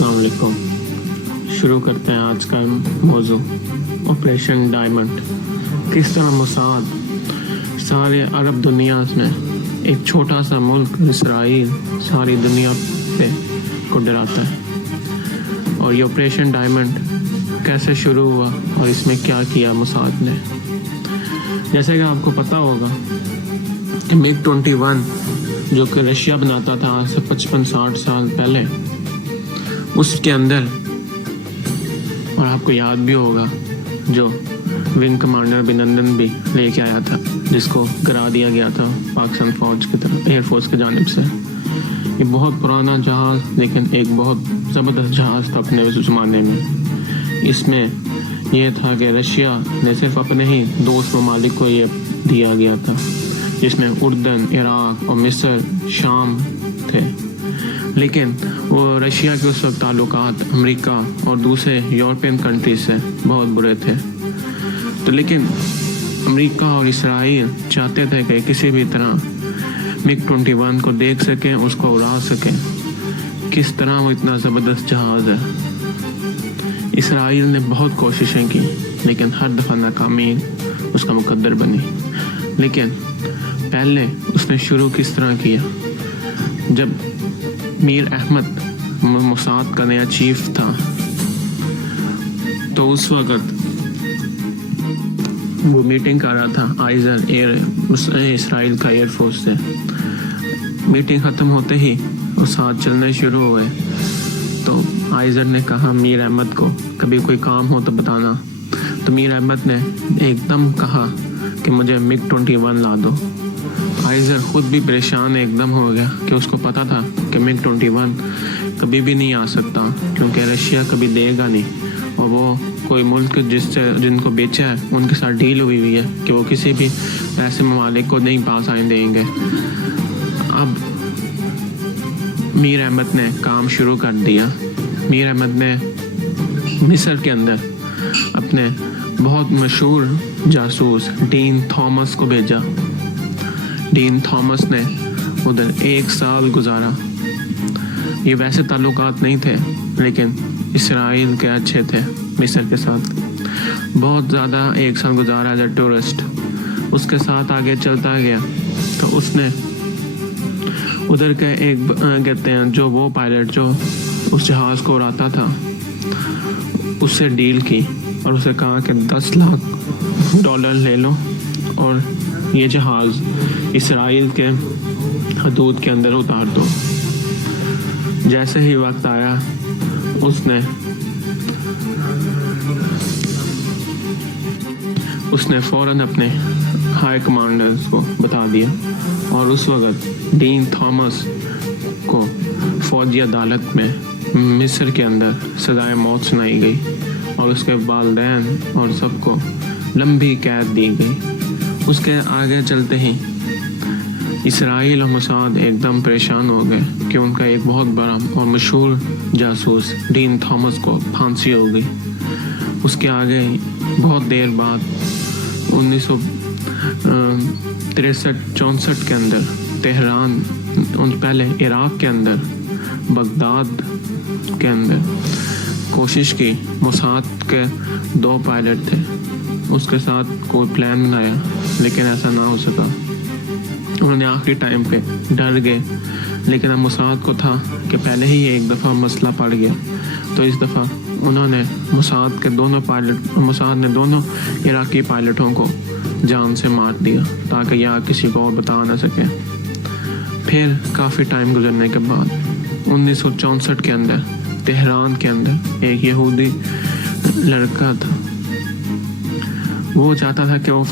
अस्सलाम वालेकुम। शुरू करते हैं आज का मौजू ऑपरेशन डायमंड। किस तरह मोसाद सारे अरब दुनिया में एक छोटा सा मुल्क इसराइल सारी दुनिया पे को डराता है, और ये ऑपरेशन डायमंड कैसे शुरू हुआ और इसमें क्या किया मोसाद ने। जैसे कि आपको पता होगा कि MiG-21 जो कि रशिया बनाता था आज से 55-60 साल पहले, उसके अंदर, और आपको याद भी होगा, जो विंग कमांडर अभिनंदन भी लेके आया था, जिसको गिरा दिया गया था पाकिस्तान फौज की तरफ, एयरफोर्स की जानिब से। ये बहुत पुराना जहाज़, लेकिन एक बहुत ज़बरदस्त जहाज़ था अपने उस ज़माने में। इसमें यह था कि रशिया ने सिर्फ अपने ही दोस्त ममालिक को ये दिया गया था, जिसमें उर्दन, इराक और मिस्र, शाम थे। लेकिन वो रशिया के उस वक्त ताल्लुकात अमेरिका और दूसरे यूरोपियन कंट्रीज से बहुत बुरे थे। तो लेकिन अमेरिका और इसराइल चाहते थे कि किसी भी तरह MiG-21 को देख सकें, उसको उड़ा सकें। किस तरह वो इतना ज़बरदस्त जहाज़ है। इसराइल ने बहुत कोशिशें की, लेकिन हर दफ़ा नाकामी उसका मुकद्दर बनी। लेकिन पहले उसने शुरू किस तरह किया, जब मीर अहमद मोसाद का नया चीफ था, तो उस वक़्त वो मीटिंग कर रहा था आइजर इसराइल का एयरफोर्स से। मीटिंग ख़त्म होते ही वो साथ चलने शुरू हुए। तो आइजर ने कहा मीर अहमद को, कभी कोई काम हो तो बताना। तो मीर अहमद ने एकदम कहा कि मुझे MiG-21 ला दो। आइजर खुद भी परेशान एकदम हो गया कि उसको पता था कि MiG-21 कभी भी नहीं आ सकता, क्योंकि रशिया कभी देगा नहीं, और वो कोई मुल्क जिनको बेचा है उनके साथ डील हुई है कि वो किसी भी ऐसे ममालिक को नहीं पास आने देंगे। अब मीर अहमद ने काम शुरू कर दिया। मीर अहमद ने मिस्र के अंदर अपने बहुत मशहूर जासूस डीन थॉमस को भेजा। डीन थॉमस ने उधर 1 साल गुजारा। ये वैसे ताल्लुकात नहीं थे, लेकिन इसराइल के अच्छे थे मिस्र के साथ। बहुत ज़्यादा 1 साल गुजारा एज ए टूरिस्ट। उसके साथ आगे चलता गया, तो उसने उधर के एक कहते हैं जो वो पायलट जो उस जहाज़ को उड़ाता था, उससे डील की और उसे कहा कि $10 लाख ले लो और ये जहाज़ इसराइल के हदूद के अंदर उतार दो। जैसे ही वक्त आया, उसने फ़ौरन अपने हाई कमांडर्स को बता दिया, और उस वक्त डीन थॉमस को फ़ौजी अदालत में मिस्र के अंदर सज़ाए मौत सुनाई गई, और उसके वालिदैन और सबको लंबी कैद दी गई। उसके आगे चलते ही इसराइल और मोसाद एकदम परेशान हो गए कि उनका एक बहुत बड़ा और मशहूर जासूस डीन थॉमस को फांसी हो गई। उसके आगे बहुत देर बाद 1963-64 के अंदर तेहरान, पहले इराक के अंदर बगदाद के अंदर कोशिश की। मोसाद के 2 पायलट थे, उसके साथ कोई प्लान बनाया, लेकिन ऐसा ना हो सका। उन्होंने आखिरी टाइम पे डर गए, लेकिन अब मोसाद को था कि पहले ही एक दफ़ा मसला पड़ गया, तो इस दफ़ा उन्होंने मोसाद ने दोनों इराकी पायलटों को जान से मार दिया, ताकि यहाँ किसी को और बता ना सके। फिर काफ़ी टाइम गुजरने के बाद 1964 के अंदर तेहरान के अंदर एक यहूदी लड़का था। वो चाहता था कि वो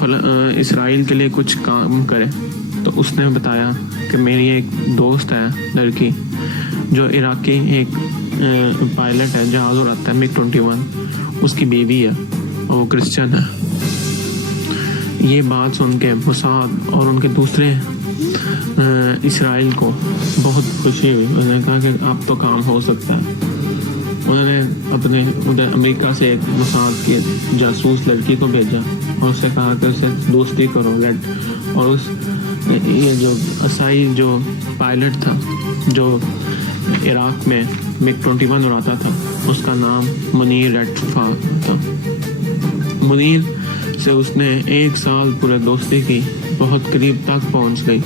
इसराइल के लिए कुछ काम करे। तो उसने बताया कि मेरी एक दोस्त है लड़की, जो इराकी एक पायलट है, जहाज़ उड़ाता है MiG-21, उसकी बीवी है और वो क्रिश्चियन है। ये बात सुन के मोसाद और उनके दूसरे इसराइल को बहुत खुशी हुई। उन्होंने कहा कि अब तो काम हो सकता है। उन्होंने अपने उधर अमेरिका से एक मोसाद की जासूस लड़की को भेजा और उससे कहा कि उससे दोस्ती करो। और उस ये जो असाई जो पायलट था, जो عراق میں MiG-21 اڑاتا تھا. اس کا نام منیر ریڈفا تھا. منیر سے اس نے 1 سال پورے دوستی کی, بہت قریب تک پہنچ گئی.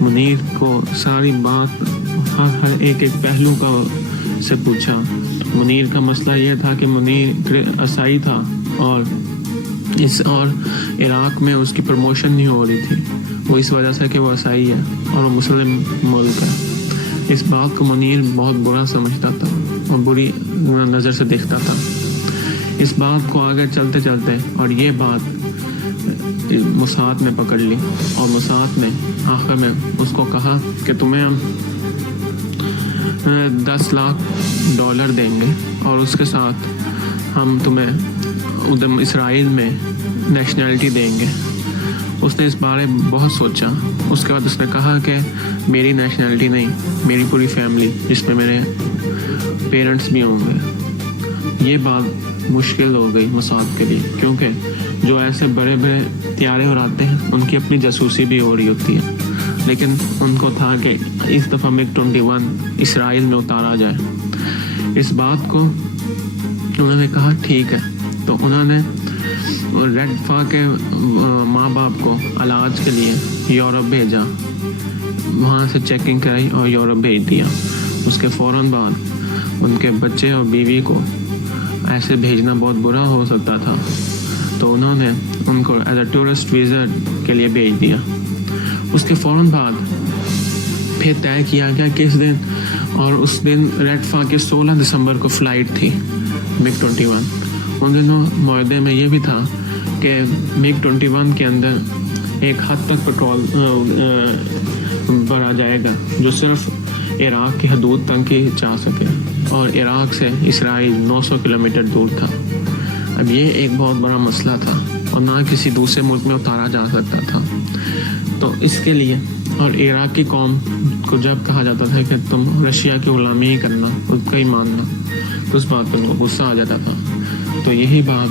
منیر کو ساری بات ہر ایک پہلو کا سے پوچھا. منیر کا مسئلہ یہ تھا کہ منیر عیسائی تھا اور عراق میں اس کی پروموشن نہیں ہو رہی تھی. وہ اس وجہ سے کہ وہ عیسائی ہے اور وہ مسلم ملک ہے. اس بات کو منیر بہت برا سمجھتا تھا اور بری نظر سے دیکھتا تھا. اس بات کو آگے چلتے چلتے اور یہ بات موساد نے پکڑ لی, اور موساد نے آخر میں اس کو کہا کہ تمہیں ہم $10 لاکھ دیں گے اور اس کے ساتھ ہم تمہیں اسرائیل میں نیشنلٹی دیں گے. اس نے اس بارے بہت سوچا. اس کے بعد اس نے کہا کہ میری نیشنلٹی نہیں, میری پوری فیملی جس میں میرے پیرنٹس بھی ہوں گے. یہ بات مشکل ہو گئی موساد کے لیے, کیونکہ جو ایسے بڑے بڑے طیارے اڑاتے ہیں ان کی اپنی جاسوسی بھی ہو رہی ہوتی ہے. لیکن ان کو تھا کہ اس دفعہ MiG-21 اسرائیل میں اتارا جائے. اس بات کو انہوں نے کہا ٹھیک ہے. تو انہوں نے ریڈفا کے ماں باپ کو علاج کے لیے یورپ بھیجا. وہاں سے چیکنگ کرائی اور یورپ بھیج دیا. اس کے فوراً بعد ان کے بچے اور بیوی کو ایسے بھیجنا بہت برا ہو سکتا تھا, تو انہوں نے ان کو ایز اے ٹورسٹ ویزا کے لیے بھیج دیا. اس کے فوراً بعد پھر طے کیا گیا کس دن, اور اس دن ریڈفا کے 16 دسمبر کو فلائٹ تھی MiG-21. ان دنوں معاہدے میں یہ بھی تھا کہ MiG-21 کے اندر ایک حد تک پیٹرول بھرا جائے گا جو صرف عراق کی حدود تک ہی جا سکے, اور عراق سے اسرائیل 900 کلومیٹر دور تھا. اب یہ ایک بہت بڑا مسئلہ تھا اور نہ کسی دوسرے ملک میں اتارا جا سکتا تھا. تو اس کے لیے, اور عراق کی قوم کو جب کہا جاتا تھا کہ تم رشیا کی غلامی ہی کرنا, اس کا ہی ماننا, تو اس بات پر ان کو غصہ آ جاتا تھا. تو یہی بات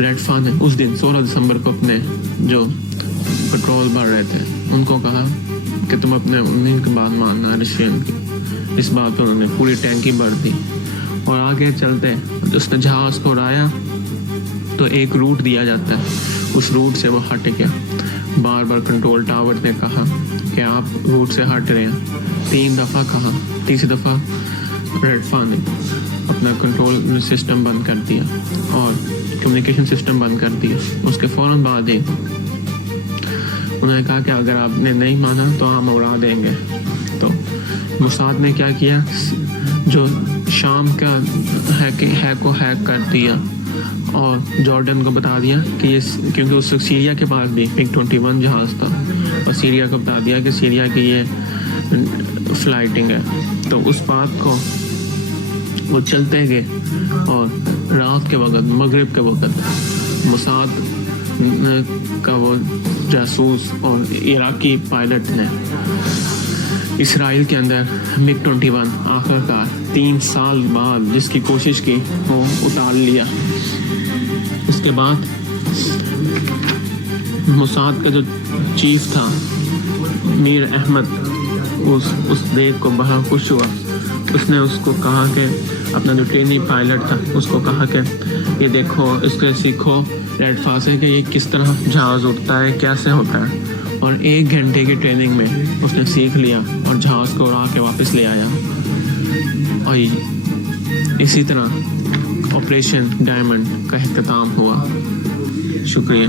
ریڈفا نے اس دن 16 دسمبر کو اپنے جو پیٹرول بھر رہے تھے ان کو کہا کہ تم اپنے انہیں کی بات ماننا رشین کی. اس بات پر انہوں نے پوری ٹینکی بھر دی اور آگے چلتے اس نے جہاز کو اڑایا تو ایک روٹ دیا جاتا ہے, اس روٹ سے وہ ہٹ گیا. بار بار کنٹرول ٹاور نے کہا کہ آپ روٹ سے ہٹ رہے ہیں. 3 دفعہ کہا, تیسری دفعہ ریڈفا نے اپنا کنٹرول سسٹم بند کر دیا اور کمیونیکیشن سسٹم بند کر دیا. اس کے فوراً بعد ہی انہوں نے کہا کہ اگر آپ نے نہیں مانا تو ہم اڑا دیں گے. تو موساد نے کیا کیا, جو شام کا ہیک کر دیا اور جارڈن کو بتا دیا کہ یہ, کیونکہ اس وقت سیریا کے پاس بھی MiG-21 جہاز تھا, اور سیریا کو بتا دیا کہ سیریا کی یہ فلائٹنگ ہے. تو اس بات کو وہ چلتے گئے اور رات کے وقت, مغرب کے وقت موساد کا وہ جاسوس اور عراقی پائلٹ نے اسرائیل کے اندر MiG-21 آخرکار 3 سال بعد جس کی کوشش کی وہ اتار لیا. اس کے بعد موساد کا جو چیف تھا میر احمد اس دیکھ کو بڑا خوش ہوا. اس نے اس کو کہا کہ اپنا جو ٹرینی پائلٹ تھا اس کو کہا کہ یہ دیکھو, اس کے سیکھو ریڈفا سے کہ یہ کس طرح جہاز اڑتا ہے, کیسے ہوتا ہے. اور 1 گھنٹے کی ٹریننگ میں اس نے سیکھ لیا اور جہاز کو اڑا کے واپس لے آیا. اور اسی طرح آپریشن ڈائمنڈ کا اختتام ہوا. شکریہ.